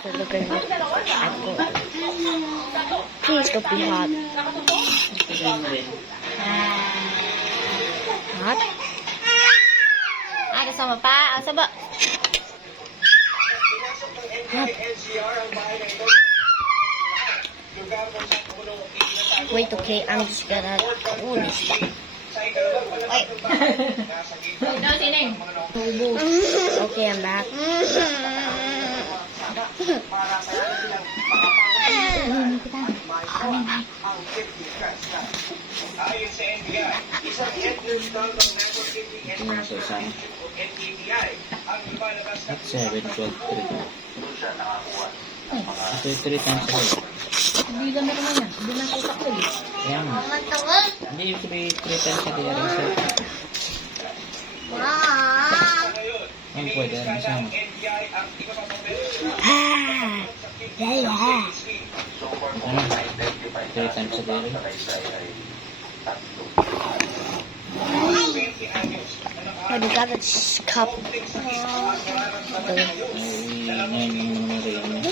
So look at it. Please don't be hot. Hot? Ah, kasama pa. Asa ba? Hot. Wait, okay. I'm just gonna cool this. Wait. No, Sineng. Okay, I'm back. Ayon sa NBI, isang Edgar Dalton Network KPN NTTI ang lumalabas na 7, 12, 3. Ito yung 3 times a day. Hindi lang naman yan. Hindi lang utak ko eh. Kaya nga. Hindi yung 3 times a day. Alam sa ang pwede. Alam sa mga. NBI ang Yeah. Ano? 3 times a day rin. Oh, you got this cup. Oh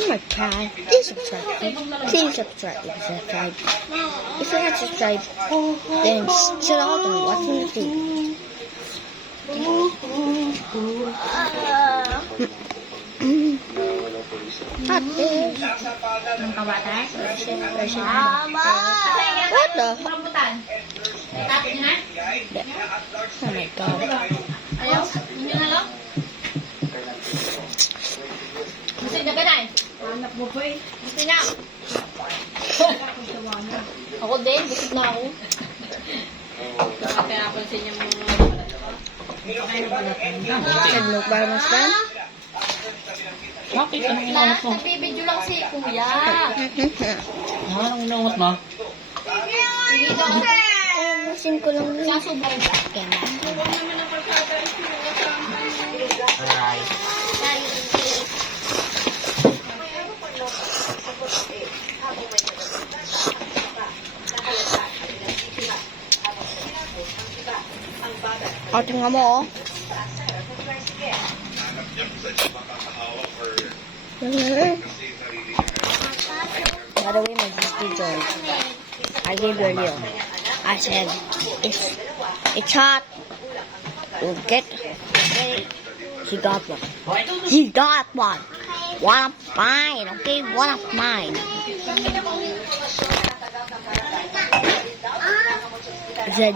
my god. Please subscribe. Please subscribe. If you're not subscribed, then shut up and watch me too. Hot day. Ang kabata? What the? Rambutan. Tapos nyo na? Oh my god. Ayaw? Yun na lang? Gusto nyo ka na eh? Anak mo po eh. Gusto na. Ako din. Busog na ako. Kaya napansin niyo mga Nagmuk ba mas lang? Bakit? Anong inawat mo? Nagbibidyo lang si Kuya. Anong inawat mo? Hindi daw. Masin ko lang yun. Siya subay ba? Alright. O, tingnan mo, oh. By the way, my sister joined. I gave her a deal. I said, if it's hot, we'll get it. He got one. He got one. One of mine, okay? One of mine. I said,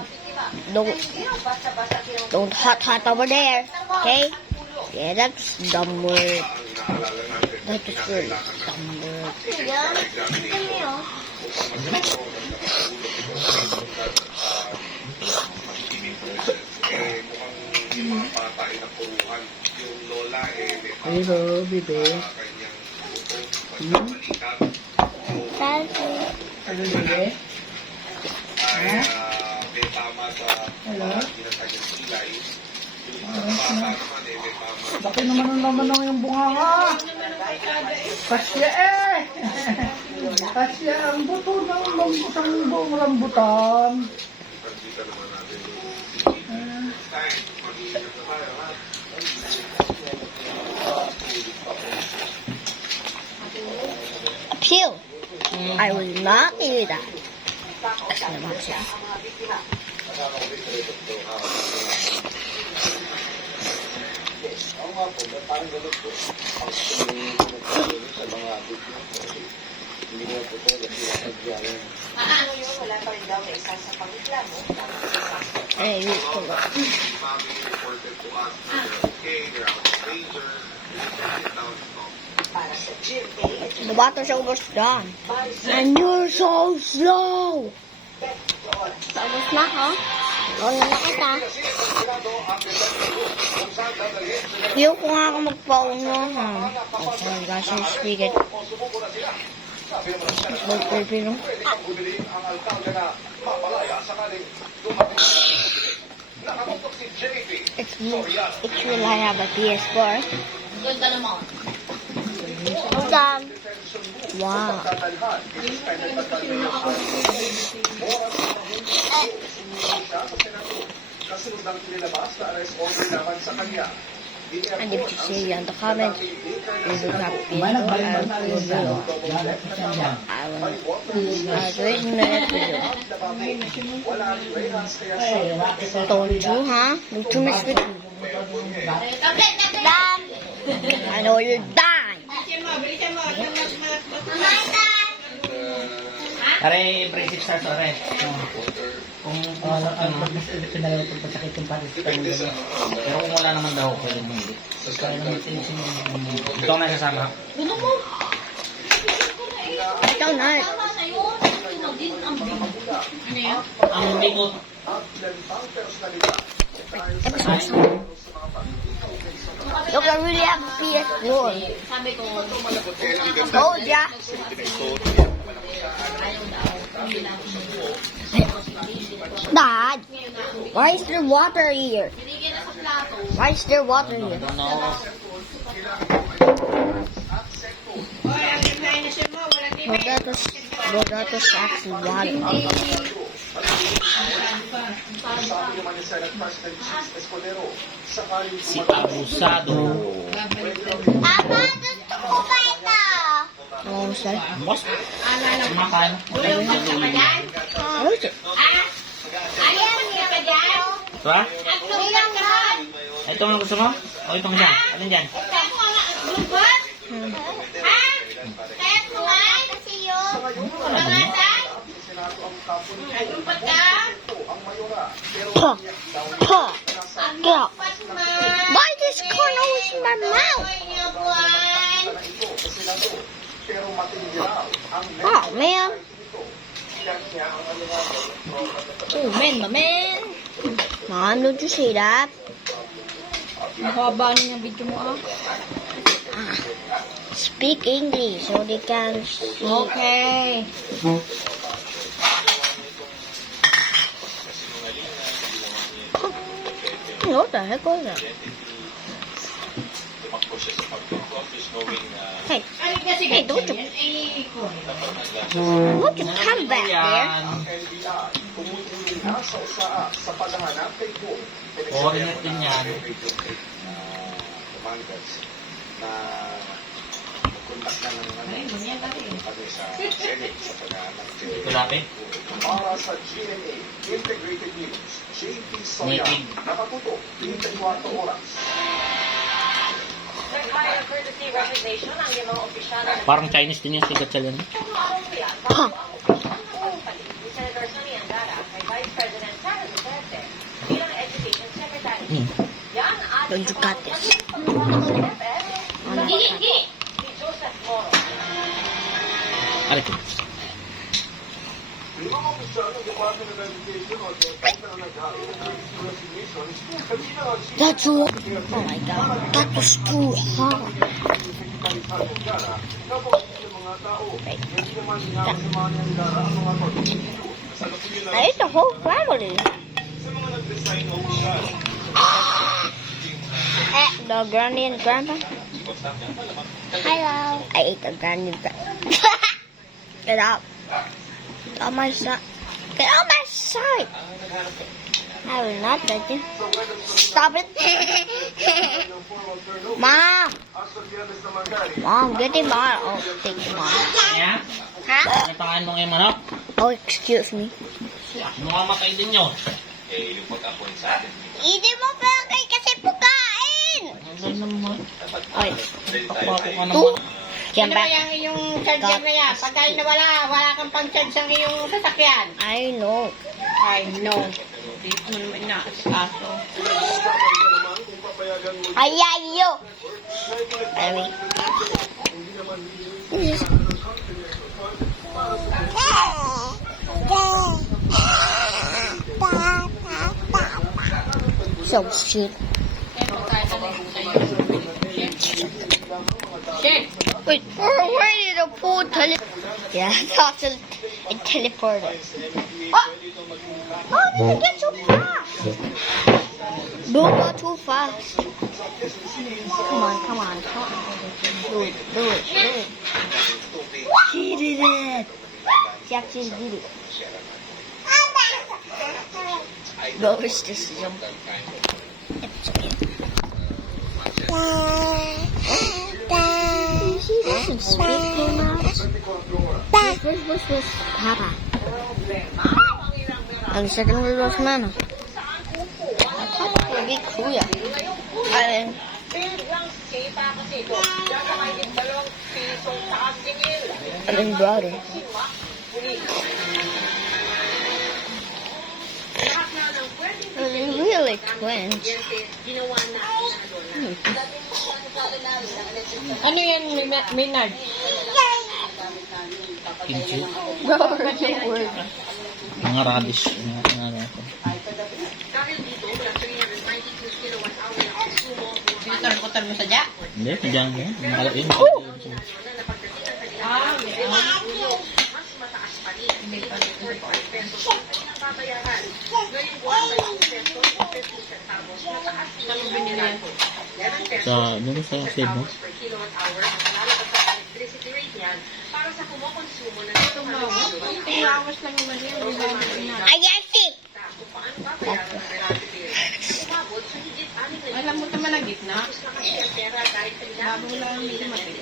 don't hot over there, okay? Yeah, that's dumb word. That is really dumb word. Hello, bebe. Hello, bebe. Hello? Laki naman yung bunganga. Kasya eh. Kasya ang buto ng buong rambutan. Appeal. I will not do that. Kasi naman siya. Eh, yun ko ba? Nabato siya ubos dyan. And you're so slow! Tapos na, ha? Ano na kita? Ayaw ko nga ako magpauno, ha? Oh, sorry guys, I speak it. But Filipino. It's real I have a PS4. Ganda naman. Done. Wow. Kasunod ng nilabas na arrest order naman sa kanya. And if you see in the comments, we will have video and we will I will do it in the video. Told you, huh? Don't you mess with me. Done. I know you're done. Are, braces sa sore. Kung pinalaw ko pasakit yung patis pa ng ganyan. Pero kung wala naman daw, pwede mo hindi. Kaya naman tinisin yung... Ito ang nasasama. Ikaw na. Ang bigot. Look, I really have a PS4. Told ya. Dad, why is there water here? Why is there water here? No. Well, that was actually water. Si abusado. Papa, gusto ko ba ito? Oh, sir. Boss, kumakain. What is it? Diba? Ito ang gusto mo? O itong dyan? Alin dyan? Puh. Puh. Get out. Why is this corn always in my mouth? Oh, man. Oh, man, man. Mom, don't you see that? Ang haba na yung video mo, ah. Speak English so they can see. Okay. What the heck was that? Hey, hey, don't you come back there? Orinet din yan. Kulapit. Para sa GMA Integrated News, JP Soya, Naked. nakatuto, 24 oras. Parang Chinese din yung sigat siya yan. Puh. Don't you got this? Aray ko. That's too. Oh my god, that was too hard. I ate the whole family. The granny and grandpa. Hello. I ate the granny and grandpa. Get out. Get on my side. Get on my side. I will not let you. Stop it. Mom. Mom, get him out. Oh, take him out. Kaya? Huh? Napangaan mo ngayon manok? Oh, excuse me. Mamamatay din yun. Hindi mo pa kay kasi pukain. Ano naman? Ay, Pakpako ka two. naman. Yan Ano ba? ba yung charger na yan? Pag dahil nawala, wala kang pang-charge ang iyong sasakyan. I know. I know. Hindi mo naman inaasikaso. Ayayo. Anyway. So shit. Shit! Wait, where did the pool Yeah, that's a teleporter. Oh! How did you get so fast? Don't go too fast. Come on, come on, come on. Do it, do it, do it. She did it. She actually did it. Go, it's just jump. You see, doesn't speak too much. What's Papa? And the second word was Mama. Lagi kuya. Ayun. And then brother. They're really twins. Ano yan, Maynard? Kimchi. Brother, your word. Mga radish. Mga Pinutar-putar mo sadya? Hindi, nandiyan mo. Yun. Ah, saan mo binili yan? Doon sa save mo. Tinglawas lang naman yun. Ayasi! Alam mo naman ang gitna. Bago mo lang hindi dumating.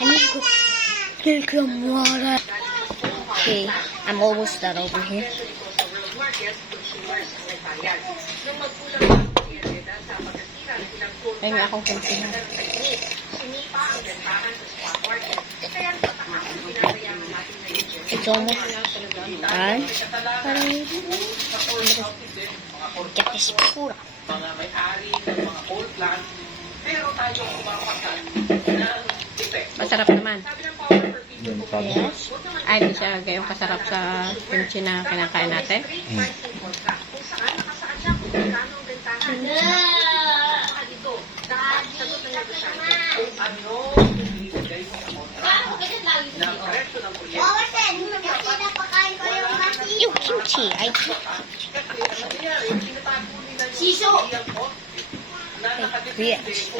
I need to go get some water. Okay, I'm almost done over here. Ay, nga akong kunti na. It's almost done. Get this pura. mga may-ari ng mga coal plant, pero tayo kumapasan ng epekto. Masarap naman. Yung sabi. Yes. Ay, di siya gayong kasarap sa kimchi na kinakain natin. Ano ibigay mo sa kontrata ng presyo ng proyekto? Ew, kimchi. I Siso! Yes.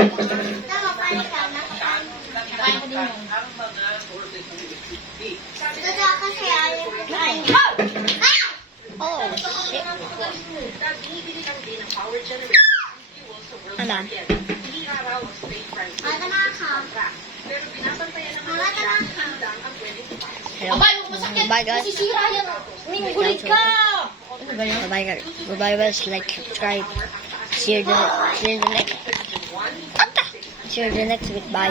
Oh, shit. Ano? Hello. Bye guys. Bye guys. Goodbye guys. Like, subscribe. See you in the next. See you in the next week. Bye.